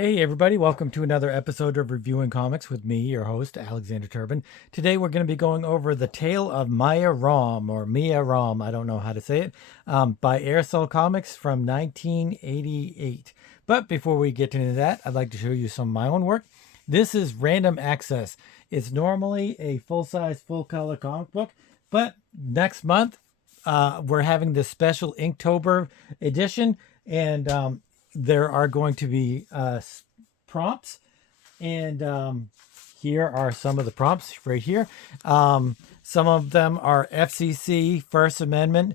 Hey everybody, welcome to another episode of Reviewing Comics with me, your host, Alexander Turbin. Today we're going to be going over The Tale of Mya Rom, or Mya Rom, I don't know how to say it, by Aircel Comics from 1988. But before we get into that, I'd like to show you some of my own work. This is Random Access. It's normally a full-size, full-color comic book, but next month we're having this special Inktober edition, and there are going to be prompts, and here are some of the prompts right here. Some of them are FCC, First Amendment,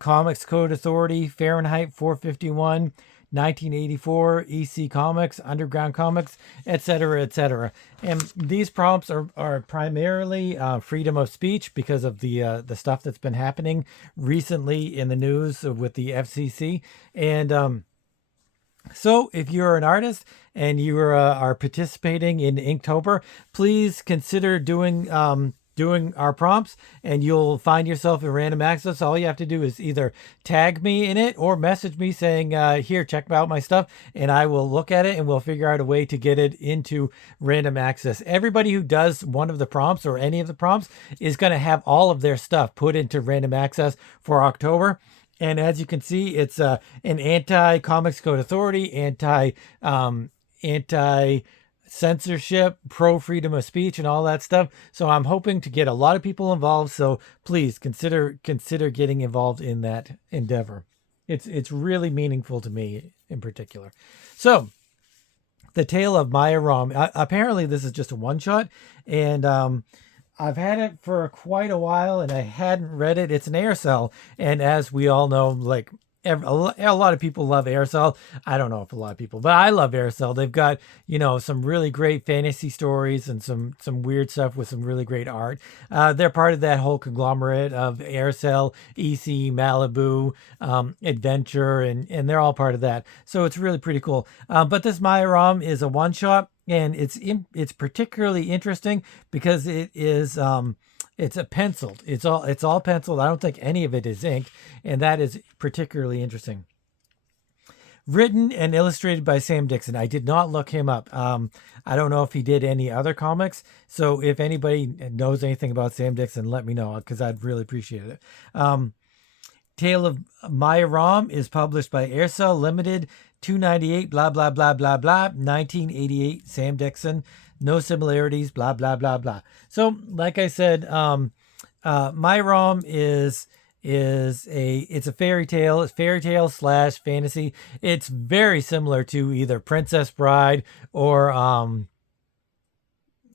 Comics Code Authority, Fahrenheit 451, 1984, EC Comics, Underground Comics, etc., etc. And these prompts are primarily freedom of speech because of the stuff that's been happening recently in the news with the FCC. And so if you're an artist and you are participating in Inktober, please consider doing our prompts, and you'll find yourself in Random Access. All you have to do is either tag me in it or message me saying, here, check out my stuff, and I will look at it and we'll figure out a way to get it into Random Access. Everybody who does one of the prompts or any of the prompts is going to have all of their stuff put into Random Access for October. And as you can see, it's an anti-Comics Code Authority, anti-censorship, pro-freedom of speech, and all that stuff. So I'm hoping to get a lot of people involved. So please consider getting involved in that endeavor. It's really meaningful to me in particular. So, The Tale of Mya Rom. Apparently, this is just a one-shot, and I've had it for quite a while and I hadn't read it. It's an aircel, and as we all know, like a lot of people love aircel. I don't know if a lot of people, but I love aircel. They've got, some really great fantasy stories and some weird stuff with some really great art. They're part of that whole conglomerate of aircel, EC, Malibu, Adventure, and they're all part of that. So it's really pretty cool. But this Mya Rom is a one shot. And it's particularly interesting because it's a penciled. It's all penciled. I don't think any of it is inked, and that is particularly interesting. Written and illustrated by Sam Dixon. I did not look him up. I don't know if he did any other comics. So if anybody knows anything about Sam Dixon, let me know because I'd really appreciate it. Tale of Mya Rom is published by Aircel Limited, 298, blah, blah, blah, blah, blah, 1988, Sam Dixon, no similarities, blah, blah, blah, blah. So, like I said, Mya Rom it's a fairy tale. It's fairy tale / fantasy. It's very similar to either Princess Bride or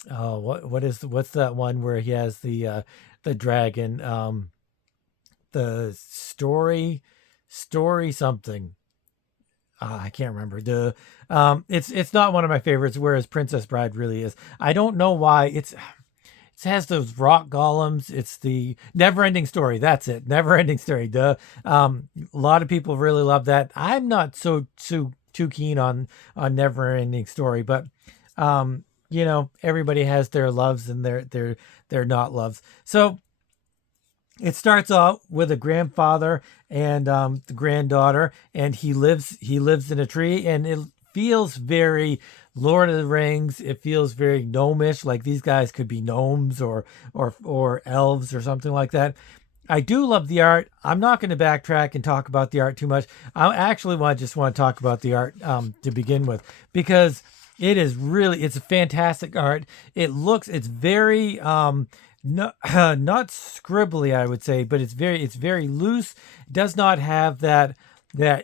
what's that one where he has the dragon, the story something. I can't remember. It's not one of my favorites, whereas Princess Bride really is. I don't know why. It has those rock golems. It's the Never-Ending Story. That's it. Never-Ending Story. A lot of people really love that. I'm not so too keen on Never-Ending Story, but everybody has their loves and their not loves. So it starts out with a grandfather and the granddaughter, and he lives in a tree, and it feels very Lord of the Rings. It feels very gnomish, like these guys could be gnomes or elves or something like that. I do love the art. I'm not going to backtrack and talk about the art too much. I actually want to talk about the art to begin with, because it's a fantastic art. It's very not scribbly, I would say, but it's very loose. It does not have that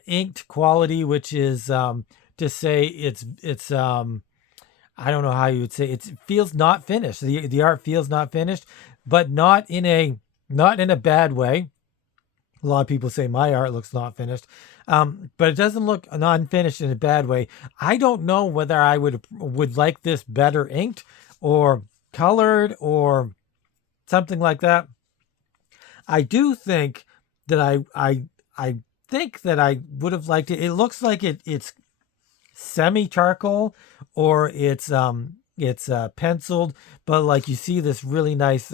inked quality, which is to say it's I don't know how you would say it feels not finished. The art feels not finished, but not in a bad way. A lot of people say my art looks not finished, but it doesn't look unfinished in a bad way. I don't know whether I would like this better inked or colored or something like that. I do think that I think that I would have liked it. It looks like it's semi charcoal or it's penciled, but like you see this really nice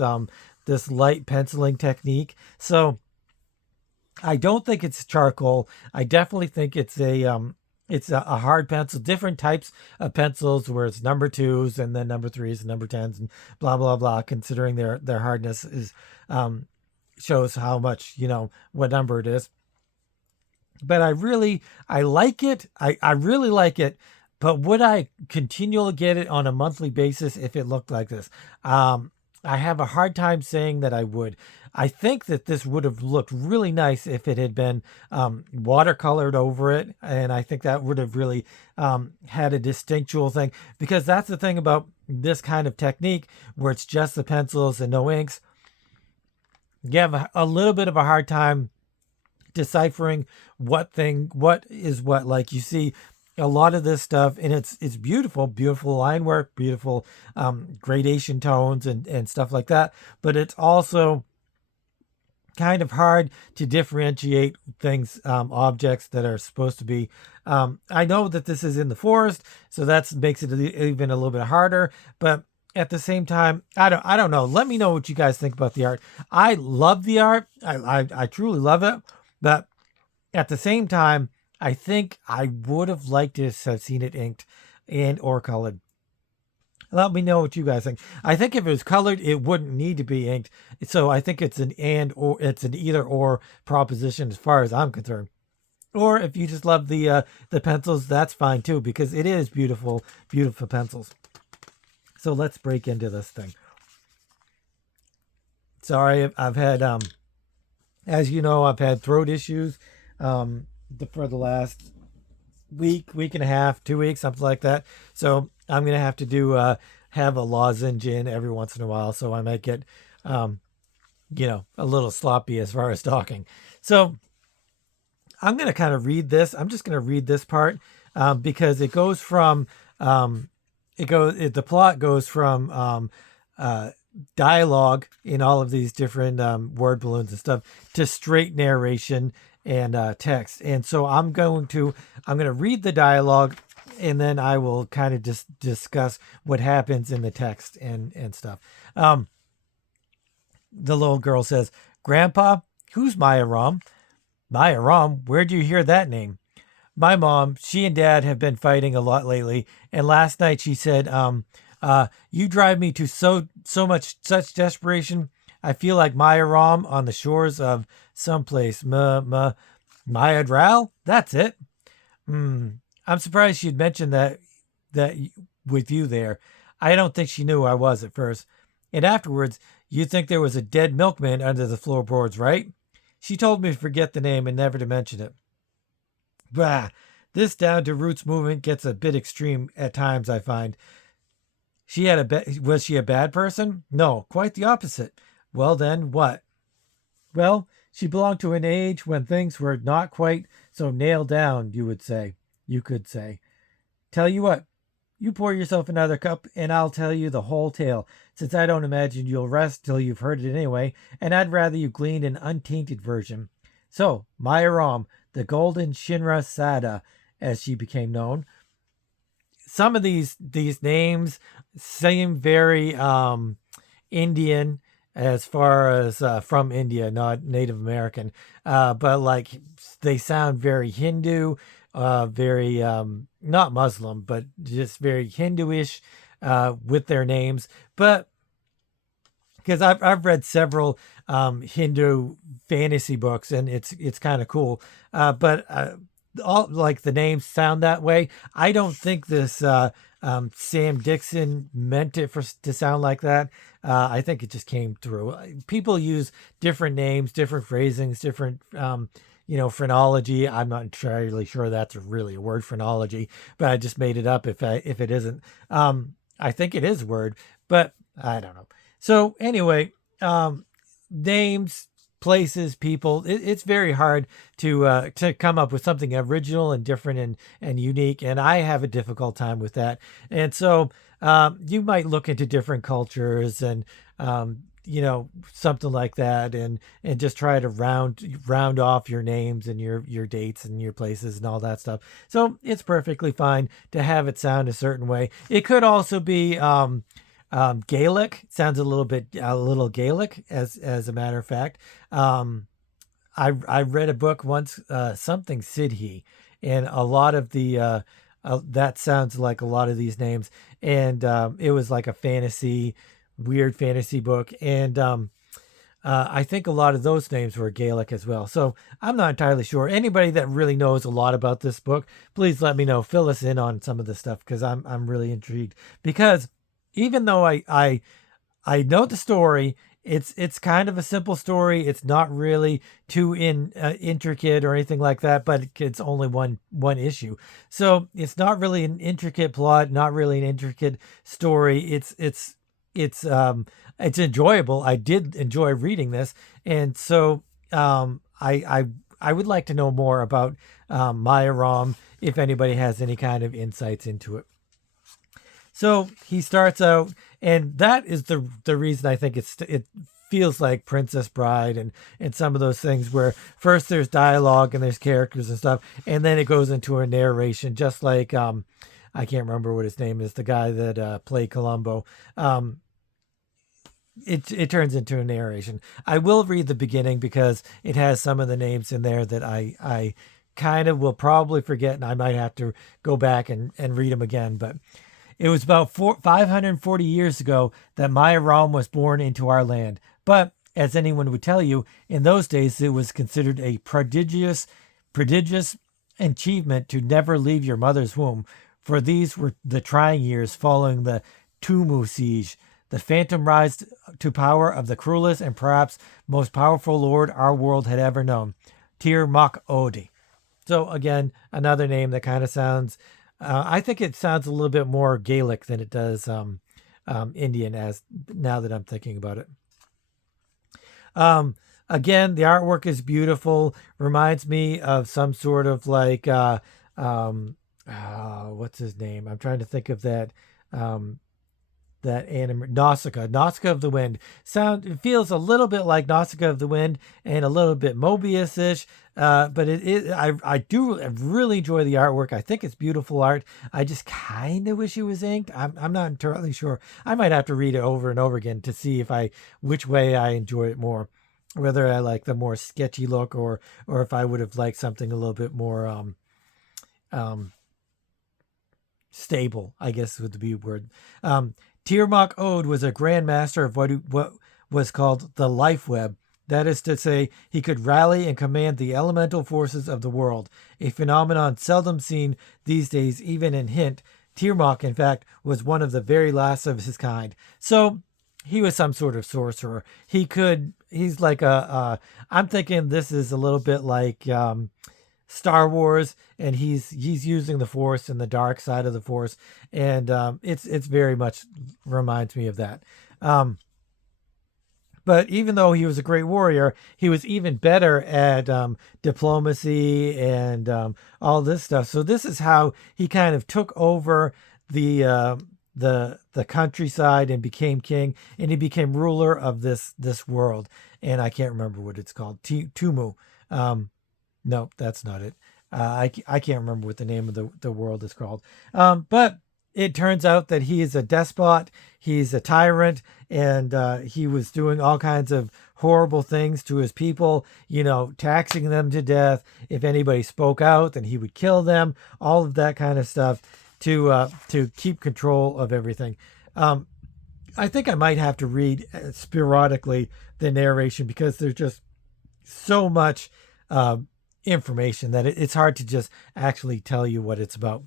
this light penciling technique. So I don't think it's charcoal. I definitely think it's a it's a hard pencil, different types of pencils where it's number twos and then number threes and number tens and blah blah blah. Considering their hardness is shows how much what number it is. But I like it. I really like it. But would I continually get it on a monthly basis if it looked like this? I have a hard time saying that I would. I think that this would have looked really nice if it had been watercolored over it. And I think that would have really had a distinctual thing, because that's the thing about this kind of technique where it's just the pencils and no inks. You have a little bit of a hard time deciphering what is what. Like, you see a lot of this stuff, and it's beautiful line work, beautiful gradation tones and stuff like that, but it's also kind of hard to differentiate things, objects that are supposed to be I know that this is in the forest, so that makes it even a little bit harder, but at the same time, I don't know. Let me know what you guys think about the art. I love the art. I truly love it. But at the same time, I think I would have liked to have seen it inked and or colored. Let me know what you guys think. I think if it was colored, it wouldn't need to be inked. So I think it's an either or proposition as far as I'm concerned. Or if you just love the pencils, that's fine too, because it is beautiful, beautiful pencils. So let's break into this thing. Sorry, I've had, as you know, I've had throat issues for the last week and a half, 2 weeks, something like that. So I'm going to have to do have a lozenge in every once in a while. So I might get, a little sloppy as far as talking. So I'm going to kind of read this. I'm just going to read this part because it goes from... the plot goes from dialogue in all of these different word balloons and stuff to straight narration and text. And so I'm going to read the dialogue, and then I will kind of just discuss what happens in the text and stuff. The little girl says, "Grandpa, who's Mya Rom?" "Mya Rom? Where'd you hear that name?" "My mom, she and dad have been fighting a lot lately, and last night she said, you drive me to such desperation. I feel like Mya Rom on the shores of someplace. Mya Dral? That's it." I'm surprised she'd mentioned that with you there. I don't think she knew who I was at first. And afterwards, you'd think there was a dead milkman under the floorboards, right? She told me to forget the name and never to mention it. Bah, this down to roots movement gets a bit extreme at times, I find. Was she a bad person? No, quite the opposite. Well then, what? Well, she belonged to an age when things were not quite so nailed down, you could say. Tell you what, you pour yourself another cup and I'll tell you the whole tale, since I don't imagine you'll rest till you've heard it anyway, and I'd rather you gleaned an untainted version. So, Mya Rom, the Golden Shinra Sada, as she became known. Some of these names seem very Indian, as far as from India, not Native American, but like they sound very Hindu, very not Muslim, but just very Hinduish with their names. But because I've read several Hindu fantasy books, and it's kind of cool. But all like the names sound that way. I don't think this Sam Dixon meant it to sound like that. I think it just came through. People use different names, different phrasings, different phrenology. I'm not entirely sure that's really a word, phrenology, but I just made it up if it isn't. I think it is a word, but I don't know. So anyway, names, places, people. It's very hard to come up with something original and different and unique, and I have a difficult time with that. And so you might look into different cultures and something like that, and just try to round off your names and your dates and your places and all that stuff. So it's perfectly fine to have it sound a certain way. It could also be Gaelic. Sounds a little Gaelic, as a matter of fact. I read a book once, something Sidhi, and a lot of the that sounds like a lot of these names, and it was like a weird fantasy book, and I think a lot of those names were Gaelic as well. So I'm not entirely sure. Anybody that really knows a lot about this book, please let me know. Fill us in on some of this stuff because I'm really intrigued. Because even though I know the story, it's kind of a simple story. It's not really too intricate or anything like that. But it's only one issue, so it's not really an intricate plot, not really an intricate story. It's enjoyable. I did enjoy reading this, and so I would like to know more about Mya Rom if anybody has any kind of insights into it. So he starts out, and that is the reason I think it feels like Princess Bride and some of those things where first there's dialogue and there's characters and stuff, and then it goes into a narration, just like I can't remember what his name is, the guy that played Columbo. It turns into a narration. I will read the beginning because it has some of the names in there that I kind of will probably forget, and I might have to go back and read them again. But it was about 540 years ago that Mya Rom was born into our land. But as anyone would tell you, in those days it was considered a prodigious achievement to never leave your mother's womb, for these were the trying years following the Tumu siege, the phantom rise to power of the cruelest and perhaps most powerful lord our world had ever known, Tir Mak Odi. So again, another name that kind of sounds, I think it sounds a little bit more Gaelic than it does Indian, as now that I'm thinking about it. Again, the artwork is beautiful. Reminds me of some sort of like, what's his name? I'm trying to think of that. That anime, Nausicaa of the Wind. It feels a little bit like Nausicaa of the Wind and a little bit Mobius-ish, but I do really enjoy the artwork. I think it's beautiful art. I just kind of wish it was inked. I'm not entirely sure. I might have to read it over and over again to see which way I enjoy it more, whether I like the more sketchy look or if I would have liked something a little bit more stable, I guess would be the word. Tir Mak Ode was a grand master of what was called the life web. That is to say, he could rally and command the elemental forces of the world, a phenomenon seldom seen these days, even in hint. Tir Mak, in fact, was one of the very last of his kind. So he was some sort of sorcerer. He's like I'm thinking this is a little bit like Star Wars, and he's using the Force and the dark side of the Force, and it's very much reminds me of that. But even though he was a great warrior, he was even better at diplomacy and all this stuff. So this is how he kind of took over the countryside and became king, and he became ruler of this world. And I can't remember what it's called. Tumu. No, that's not it. I can't remember what the name of the world is called. But it turns out that he is a despot. He's a tyrant, and he was doing all kinds of horrible things to his people, taxing them to death. If anybody spoke out, then he would kill them, all of that kind of stuff to keep control of everything. I think I might have to read sporadically the narration because there's just so much information that it's hard to just actually tell you what it's about.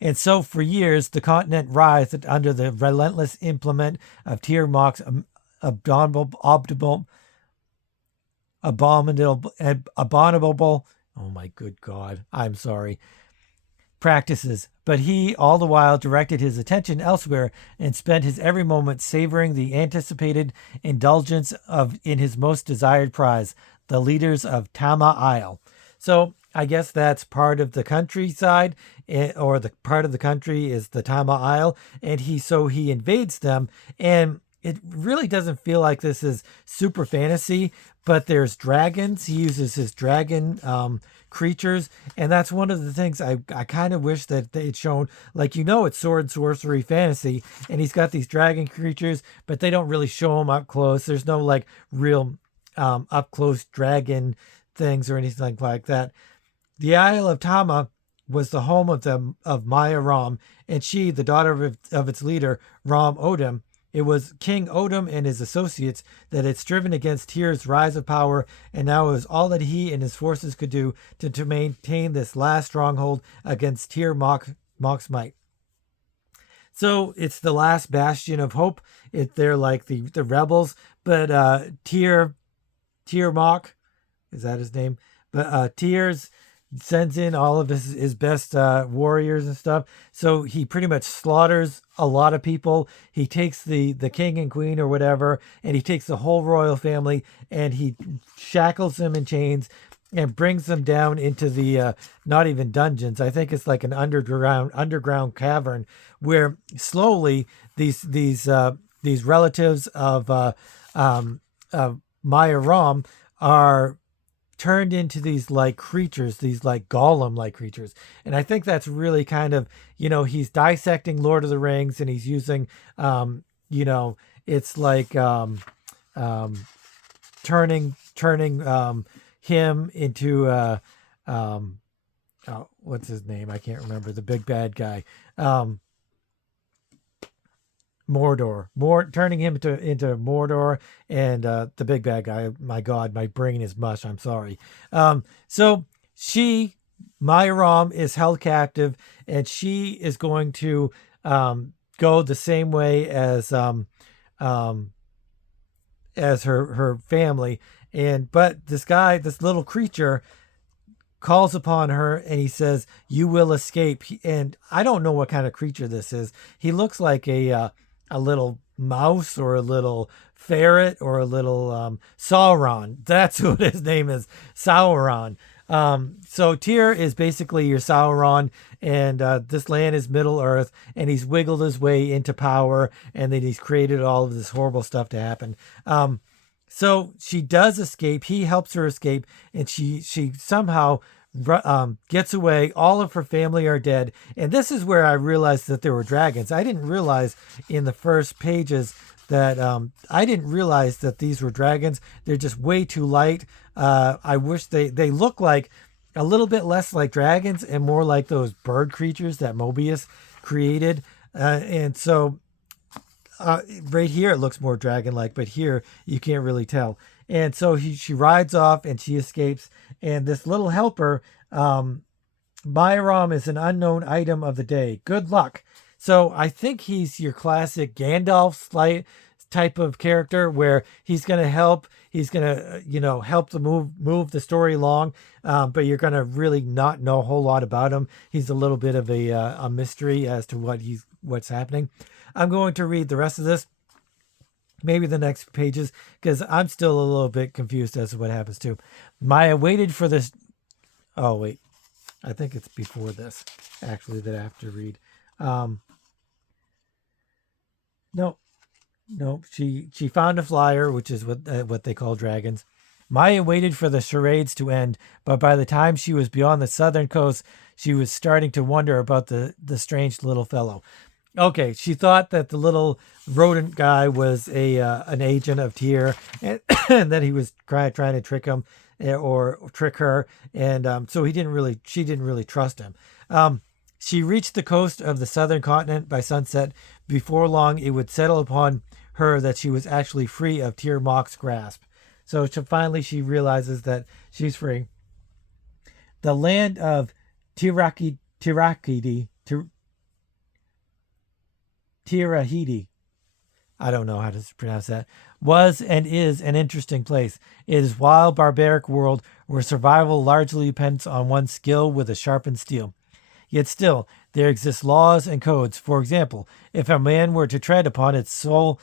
And so for years, the continent writhed under the relentless implement of Tir Mak's abominable, oh my good God, I'm sorry, practices. But he, all the while, directed his attention elsewhere and spent his every moment savoring the anticipated indulgence in his most desired prize, the leaders of Tama Isle. So I guess that's part of the countryside, or the part of the country is the Tama Isle, and he invades them, and it really doesn't feel like this is super fantasy, but there's dragons. He uses his dragon creatures, and that's one of the things I kind of wish that they'd shown. Like, it's sword sorcery fantasy, and he's got these dragon creatures, but they don't really show them up close. There's no like real up close dragon things or anything like that. The Isle of Tama was the home of Mya Rom, and she, the daughter of its leader, Rom Odom. It was King Odom and his associates that had striven against Tyr's rise of power, and now it was all that he and his forces could do to maintain this last stronghold against Mok's might. So it's the last bastion of hope. They're like the rebels, but Tyr Mok, is that his name? But Tyr's sends in all of his best warriors and stuff. So he pretty much slaughters a lot of people. He takes the king and queen or whatever, and he takes the whole royal family and he shackles them in chains and brings them down into the not even dungeons. I think it's like an underground cavern where slowly these relatives of Mya Rom are turned into these like creatures, these like golem like creatures. And I think that's really kind of, he's dissecting Lord of the Rings and he's using, it's like turning him into, what's his name? I can't remember, the big bad guy. Mordor, turning him into Mordor and the big bad guy. My God, my brain is mush. I'm sorry. So Mya Rom is held captive, and she is going to go the same way as her family. But this little creature calls upon her and he says, "You will escape." And I don't know what kind of creature this is. He looks like a little mouse or a little ferret or a little Sauron. That's what his name is, Sauron. So Tyr is basically your Sauron, and this land is Middle Earth, and he's wiggled his way into power, and then he's created all of this horrible stuff to happen. So she does escape. He helps her escape, and she somehow gets away. All of her family are dead. And this is where I realized that there were dragons. I didn't realize in the first pages that I didn't realize that these were dragons. They're just way too light. I wish they look like a little bit less like dragons and more like those bird creatures that Mobius created. And so right here it looks more dragon-like, but here you can't really tell. And so she rides off and she escapes. And this little helper, Mya Rom, is an unknown item of the day. Good luck. So I think he's your classic Gandalf type of character where he's going to help. He's going to, help to move the story along. But you're going to really not know a whole lot about him. He's a little bit of a mystery as to what's happening. I'm going to read the rest of this, maybe the next pages, because I'm still a little bit confused as to what happens too. Maya waited for this. Oh, wait. I think it's before this, actually, that I have to read. No. She found a flyer, which is what they call dragons. Maya waited for the charades to end, but by the time she was beyond the southern coast, she was starting to wonder about the strange little fellow. Okay, she thought that the little rodent guy was an agent of Tyr, and that he was trying to trick him or trick her, and so she didn't really trust him. She reached the coast of the southern continent by sunset. Before long, it would settle upon her that she was actually free of Tyr Mok's grasp. So finally, she realizes that she's free. The land of Tirahidi, I don't know how to pronounce that, was and is an interesting place. It is a wild, barbaric world where survival largely depends on one's skill with a sharpened steel. Yet still, there exist laws and codes. For example, if a man were to tread upon its soil,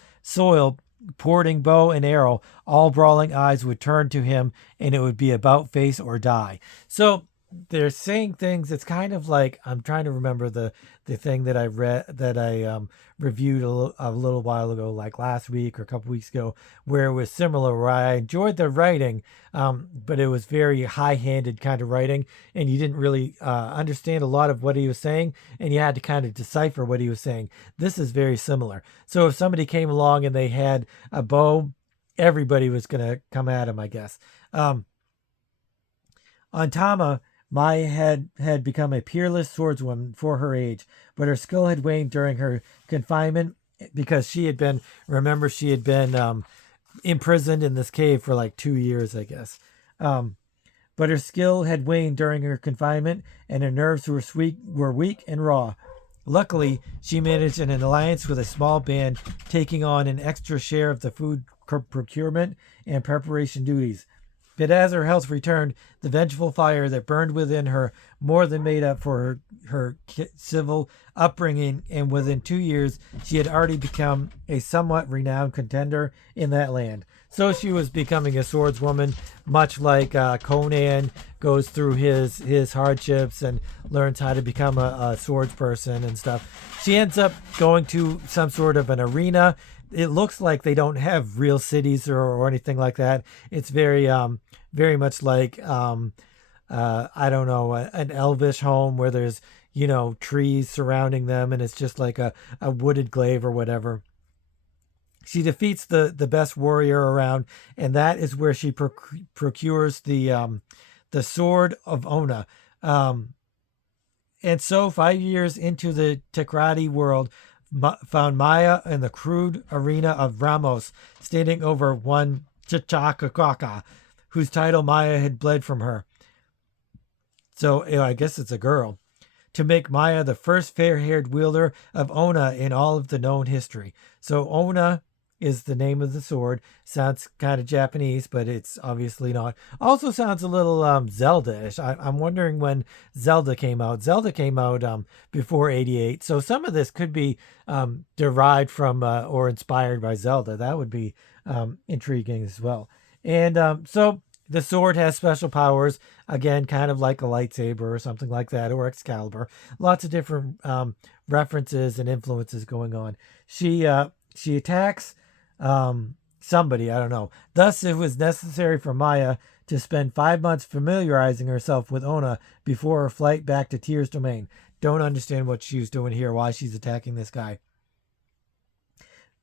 porting bow and arrow, all brawling eyes would turn to him, and it would be about face or die. So they're saying things. It's kind of like, I'm trying to remember the thing that I read, that I reviewed a little while ago, like last week or a couple weeks ago, where it was similar, where I enjoyed the writing, but it was very high-handed kind of writing, and you didn't really understand a lot of what he was saying, and you had to kind of decipher what he was saying. This is very similar. So if somebody came along and they had a bow, everybody was going to come at him, I guess. On Tama, Maya had become a peerless swordswoman for her age, but her skill had waned during her confinement because she had been, remember, she had been imprisoned in this cave for like 2 years, I guess. Um, but her skill had waned during her confinement, and her nerves were weak and raw. Luckily, she managed an alliance with a small band, taking on an extra share of the food procurement and preparation duties. But as her health returned, the vengeful fire that burned within her more than made up for her civil upbringing, and within 2 years, she had already become a somewhat renowned contender in that land. So she was becoming a swordswoman, much like Conan goes through his hardships and learns how to become a swords person and stuff. She ends up going to some sort of an arena. It looks like they don't have real cities or anything like that. It's very much like I don't know, an elvish home where there's trees surrounding them, and it's just like a wooded glade or whatever. She defeats the best warrior around, and that is where she procures the sword of Ona. Um, and so 5 years into the Tekrati world, found Maya in the crude arena of Ramos, standing over one Chichakakaka, whose title Maya had bled from her. So I guess it's a girl. To make Maya the first fair-haired wielder of Ona in all of the known history. So Ona is the name of the sword. Sounds kind of Japanese, but it's obviously not. Also sounds a little Zelda-ish. I'm wondering when Zelda came out. Zelda came out before 88. So some of this could be derived from or inspired by Zelda. That would be intriguing as well. And so the sword has special powers, again, kind of like a lightsaber or something like that, or Excalibur. Lots of different references and influences going on. She attacks somebody, I don't know. Thus, it was necessary for Maya to spend 5 months familiarizing herself with Ona before her flight back to Tyr's domain. Don't understand what she was doing here, why she's attacking this guy,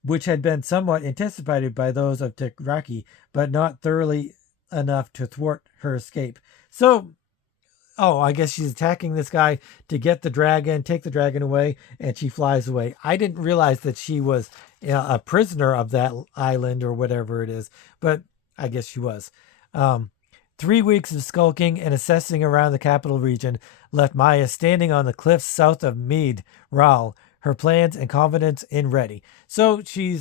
which had been somewhat anticipated by those of Tekraki, but not thoroughly enough to thwart her escape. So, I guess she's attacking this guy to get the dragon, take the dragon away, and she flies away. I didn't realize that she was a prisoner of that island or whatever it is, but I guess she was. 3 weeks of skulking and assessing around the capital region left Maya standing on the cliffs south of Mya Rom, her plans and confidence in ready. So she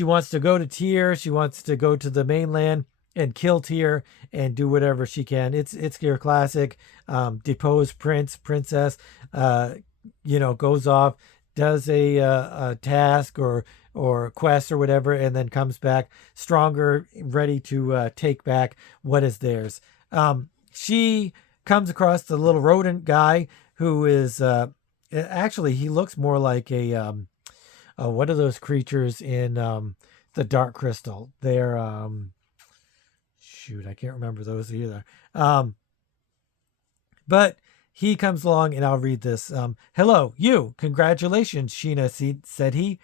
wants to go to Tyr, she wants to go to the mainland and kill Tyr and do whatever she can. It's your classic depose princess, goes off, does a task or quest or whatever, and then comes back stronger, ready to take back what is theirs. She comes across the little rodent guy who is actually, he looks more like a what are those creatures in the Dark Crystal? They're shoot, I can't remember those either. But he comes along, and I'll read this. Hello, you. Congratulations, Sheena, said he.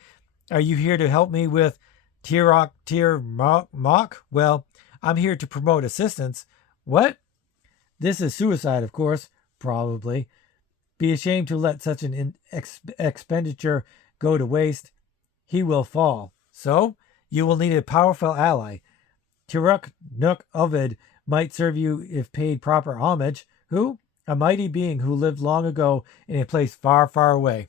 Are you here to help me with Tirok Mock? Well, I'm here to promote assistance. What? This is suicide, of course. Probably. Be ashamed to let such an expenditure go to waste. He will fall. So, you will need a powerful ally. Tiruk Nuk Ovid might serve you if paid proper homage. Who? A mighty being who lived long ago in a place far, far away.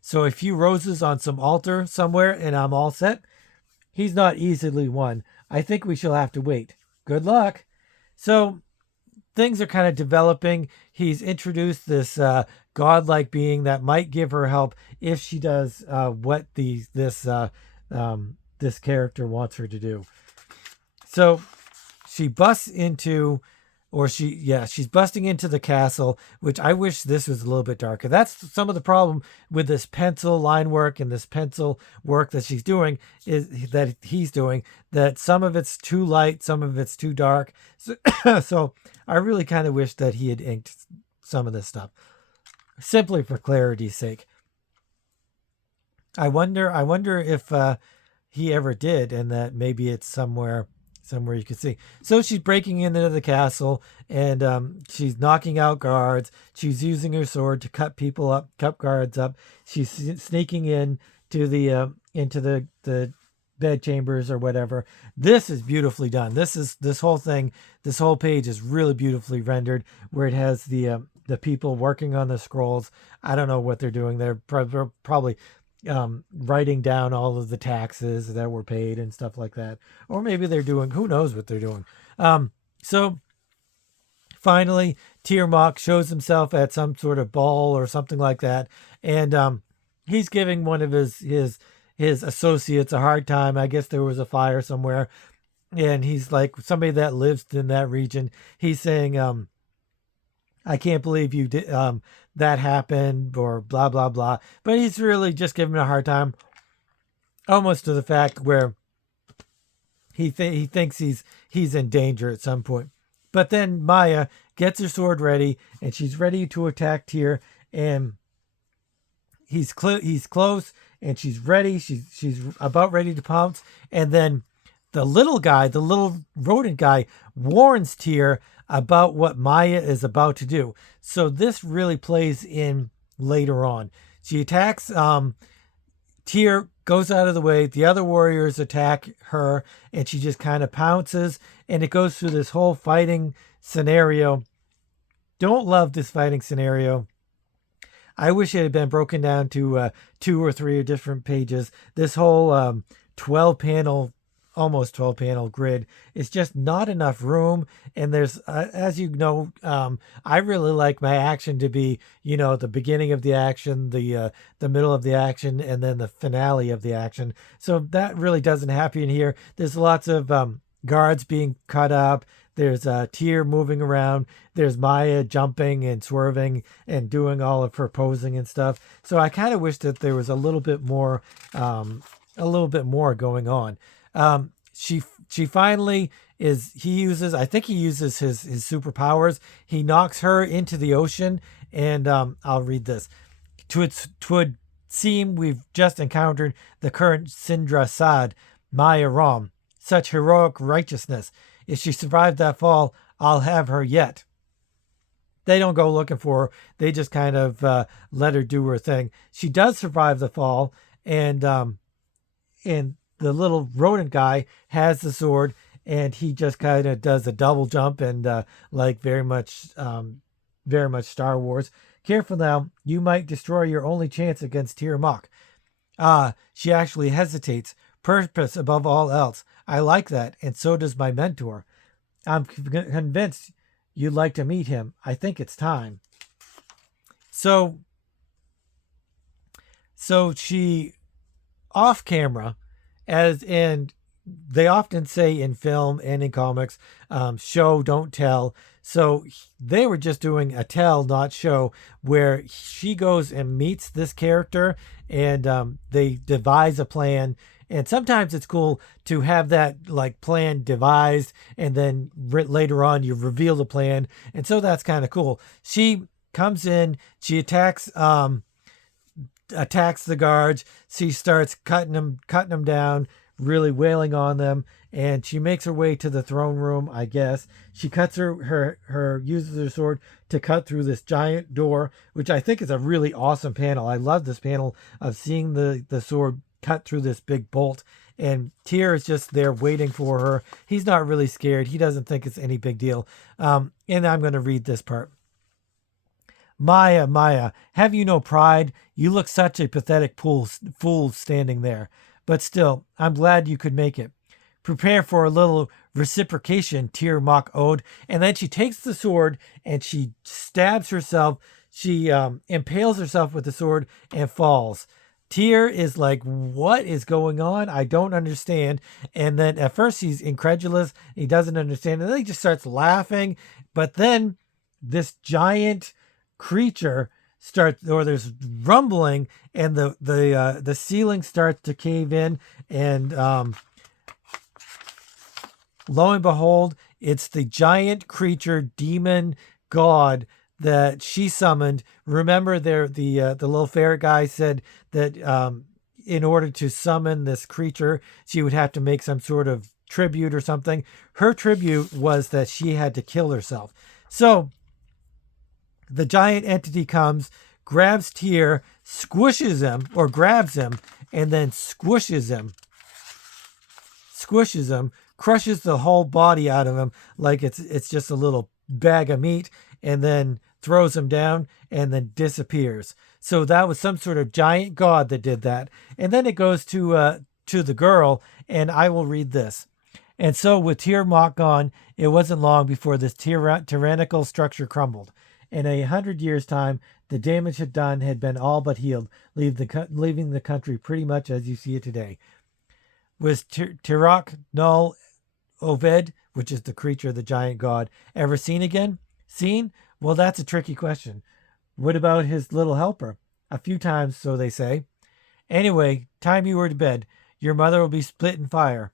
So a few roses on some altar somewhere and I'm all set? He's not easily won. I think we shall have to wait. Good luck. So things are kind of developing. He's introduced this godlike being that might give her help if she does what this character wants her to do. So she busts into, she's busting into the castle, which I wish this was a little bit darker. That's some of the problem with this pencil line work and this pencil work that she's doing, that he's doing, that some of it's too light, some of it's too dark. So I really kind of wish that he had inked some of this stuff, simply for clarity's sake. I wonder if he ever did, and that maybe it's somewhere somewhere you can see. So she's breaking into the castle, and she's knocking out guards. She's using her sword to cut people up, cut guards up. She's sneaking in to the into the bed chambers or whatever. This is beautifully done. This whole thing, this whole page is really beautifully rendered, where it has the people working on the scrolls. I don't know what they're doing. They're probably writing down all of the taxes that were paid and stuff like that. Or maybe they're doing, who knows what they're doing. So finally, Tiamat shows himself at some sort of ball or something like that. And he's giving one of his associates a hard time. I guess there was a fire somewhere. And he's like, somebody that lives in that region. He's saying, I can't believe you did that happened, or blah blah blah. But he's really just giving him a hard time, almost to the fact where he thinks he's in danger at some point. But then Mya gets her sword ready, and she's ready to attack Tyr, and he's close, and she's ready. She's about ready to pounce, and then the little rodent guy, warns Tyr about what Mya is about to do. So this really plays in later on. She attacks, Tyr goes out of the way, the other warriors attack her, and she just kind of pounces, and it goes through this whole fighting scenario. Don't love this fighting scenario. I wish it had been broken down to 2 or 3 different pages. This whole almost 12 panel grid is just not enough room. And there's, as you know, I really like my action to be, the beginning of the action, the middle of the action, and then the finale of the action. So that really doesn't happen here. There's lots of guards being cut up. There's Tyr moving around. There's Mya jumping and swerving and doing all of her posing and stuff. So I kind of wish that there was a little bit more going on. She finally I think he uses his superpowers. He knocks her into the ocean, and I'll read this. Twould seem we've just encountered the current Sindra Sad, Mya Rom. Such heroic righteousness. If she survived that fall, I'll have her yet. They don't go looking for her. They just kind of let her do her thing. She does survive the fall, and the little rodent guy has the sword, and he just kind of does a double jump, and very much Star Wars. Careful now, you might destroy your only chance against Tiamat. She actually hesitates. Purpose above all else. I like that, and so does my mentor. I'm convinced you'd like to meet him. I think it's time. So she, off camera, and they often say in film and in comics, show, don't tell. So they were just doing a tell, not show, where she goes and meets this character, and they devise a plan. And sometimes it's cool to have that plan devised, and then later on you reveal the plan. And so that's kind of cool. She comes in, she attacks the guards. She starts cutting them down, really wailing on them, and she makes her way to the throne room, I guess. She cuts uses her sword to cut through this giant door, which I think is a really awesome panel. I love this panel of seeing the sword cut through this big bolt, and Tyr is just there waiting for her. He's not really scared. He doesn't think it's any big deal. And I'm going to read this part. Mya, have you no pride? You look such a pathetic fool standing there. But still, I'm glad you could make it. Prepare for a little reciprocation, Tiamat owed. And then she takes the sword and she stabs herself. She impales herself with the sword and falls. Tyr is like, what is going on? I don't understand. And then at first he's incredulous. He doesn't understand. And then he just starts laughing. But then this giant creature there's rumbling, and the ceiling starts to cave in, and lo and behold, it's the giant creature demon god that she summoned. Remember, the little ferret guy said that in order to summon this creature, she would have to make some sort of tribute or something. Her tribute was that she had to kill herself. So the giant entity comes, grabs Tyr, squishes him, or grabs him, and then squishes him, crushes the whole body out of him like it's just a little bag of meat, and then throws him down and then disappears. So that was some sort of giant god that did that. And then it goes to the girl, and I will read this. And so with Tiamat gone, it wasn't long before this tyrannical structure crumbled. In 100 years' time, the damage it done had been all but healed, leaving the country pretty much as you see it today. Was Tirok Null Oved, which is the creature, the giant god, ever seen again? Seen? Well, that's a tricky question. What about his little helper? A few times, so they say. Anyway, time you were to bed. Your mother will be split in fire.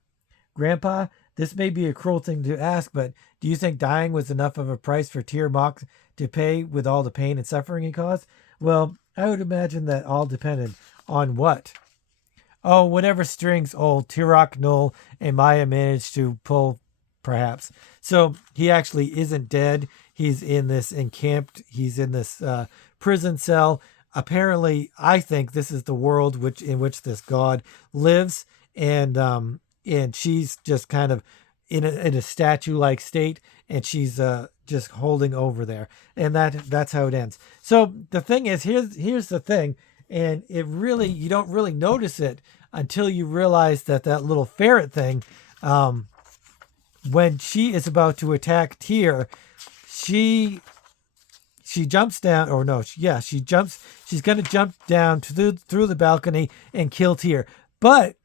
Grandpa, this may be a cruel thing to ask, but do you think dying was enough of a price for Tiamat to pay with all the pain and suffering he caused? Well, I would imagine that all depended on what? Oh, whatever strings old Tirok Null and Mya managed to pull, perhaps. So he actually isn't dead. He's in this he's in this prison cell. Apparently, I think this is the world in which this god lives, and she's just kind of in a statue-like state, and she's just holding over there, and that's how it ends. So the thing is, here's the thing, and you don't really notice it until you realize that little ferret thing, when she is about to attack Tyr, she jumps down, or no, she jumps. She's going to jump down through the balcony and kill Tyr. But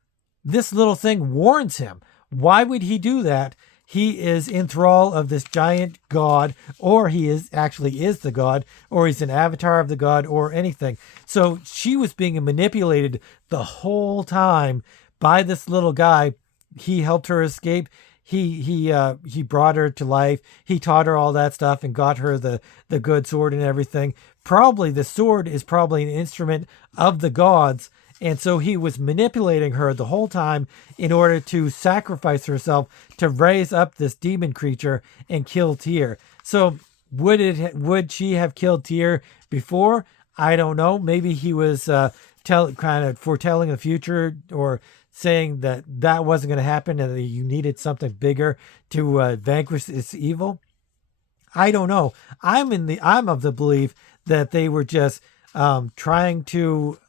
this little thing warns him. Why would he do that? He is in thrall of this giant god, or he is the god, or he's an avatar of the god, or anything. So she was being manipulated the whole time by this little guy. He helped her escape. He brought her to life. He taught her all that stuff and got her the good sword and everything. Probably the sword is probably an instrument of the gods. And so he was manipulating her the whole time in order to sacrifice herself to raise up this demon creature and kill Tyr. So would she have killed Tyr before? I don't know. Maybe he was kind of foretelling the future, or saying that wasn't going to happen and that you needed something bigger to vanquish this evil. I don't know. I'm of the belief that they were just trying to,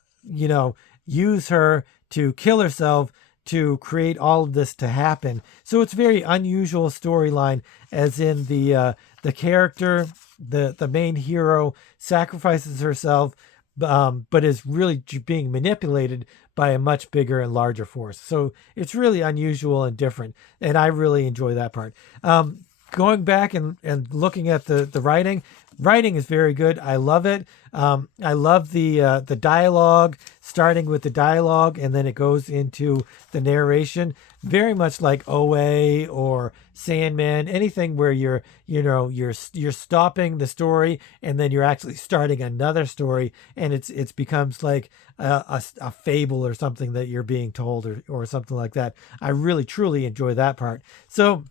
use her to kill herself to create all of this to happen. So it's very unusual storyline, as in the character, the main hero sacrifices herself, but is really being manipulated by a much bigger and larger force. So it's really unusual and different, and I really enjoy that part. Going back and looking at the writing is very good. I love it. I love the dialogue, starting with the dialogue, and then it goes into the narration. Very much like OA or Sandman, anything where you're stopping the story and then you're actually starting another story, and it's becomes like a fable or something that you're being told, or something like that. I really truly enjoy that part. So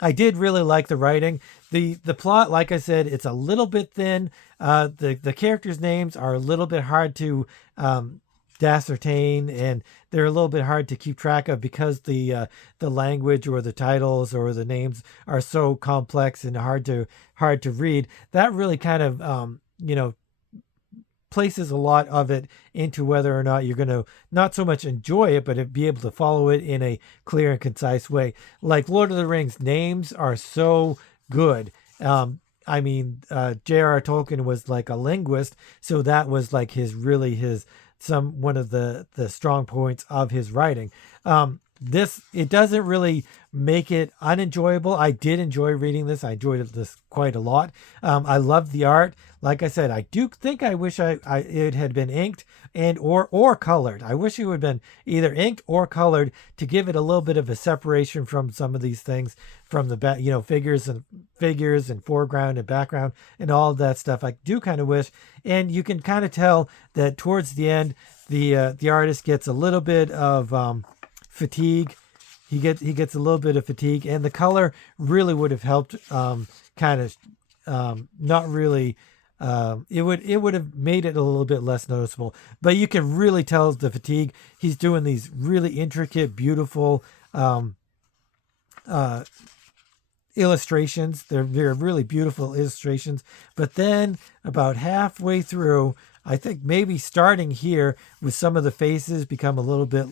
I did really like the writing. The plot, like I said, it's a little bit thin. The characters' names are a little bit hard to ascertain, and they're a little bit hard to keep track of because the language or the titles or the names are so complex and hard to read. That really kind of places a lot of it into whether or not you're going to not so much enjoy it, but be able to follow it in a clear and concise way. Like Lord of the Rings, names are so good. J.R.R. Tolkien was like a linguist, so that was like one of the strong points of his writing. It doesn't really make it unenjoyable. I did enjoy reading this. I enjoyed this quite a lot. I love the art. Like I said, I do think I wish it had been inked and or colored. I wish it would have been either inked or colored to give it a little bit of a separation from some of these things, from the back, figures and foreground and background and all of that stuff. I do kind of wish, and you can kind of tell that towards the end, the artist gets a little bit of fatigue. he gets a little bit of fatigue, and the color really would have helped. Kind of not really. It would have made it a little bit less noticeable, but you can really tell the fatigue. He's doing these really intricate, beautiful illustrations. They're really beautiful illustrations. But then about halfway through, I think maybe starting here with some of the faces become a little bit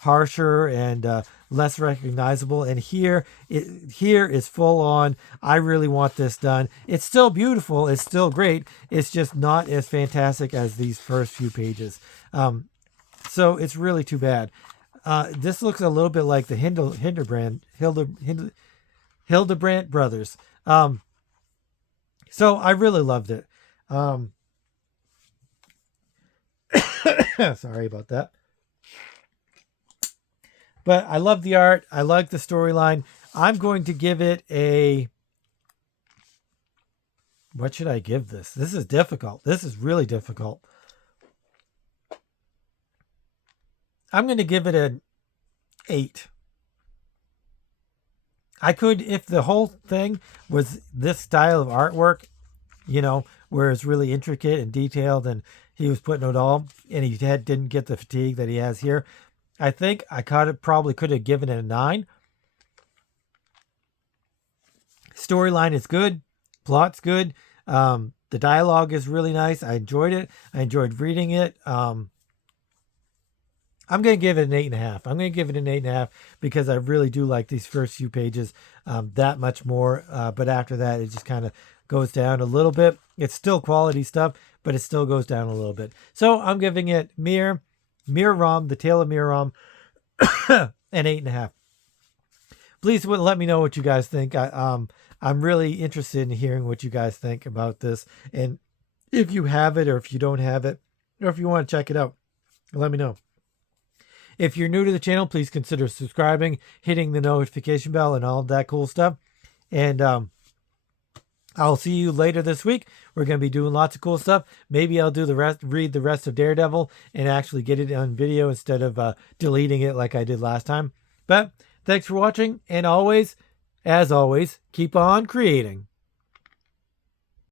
harsher and less recognizable. And here is full on. I really want this done. It's still beautiful. It's still great. It's just not as fantastic as these first few pages. So it's really too bad. This looks a little bit like the Hildebrandt brothers. So I really loved it. Sorry about that. But I love the art. I like the storyline. I'm going to give it a... What should I give this? This is difficult. This is really difficult. I'm going to give it an 8. I could, if the whole thing was this style of artwork, where it's really intricate and detailed and he was putting it all, and he didn't get the fatigue that he has here, I think I probably could have given it a 9. Storyline is good. Plot's good. The dialogue is really nice. I enjoyed it. I enjoyed reading it. I'm going to give it an 8.5. I'm going to give it an 8.5 because I really do like these first few pages that much more. But after that, it just kind of goes down a little bit. It's still quality stuff, but it still goes down a little bit. So I'm giving it Mya Rom, The Tale of Mya Rom, an 8.5. Please let me know what you guys think. I'm really interested in hearing what you guys think about this. And if you have it or if you don't have it, or if you want to check it out, let me know. If you're new to the channel, please consider subscribing, hitting the notification bell, and all that cool stuff. And I'll see you later this week. We're going to be doing lots of cool stuff. Maybe I'll do read the rest of Daredevil and actually get it on video instead of deleting it like I did last time. But thanks for watching, and as always, keep on creating.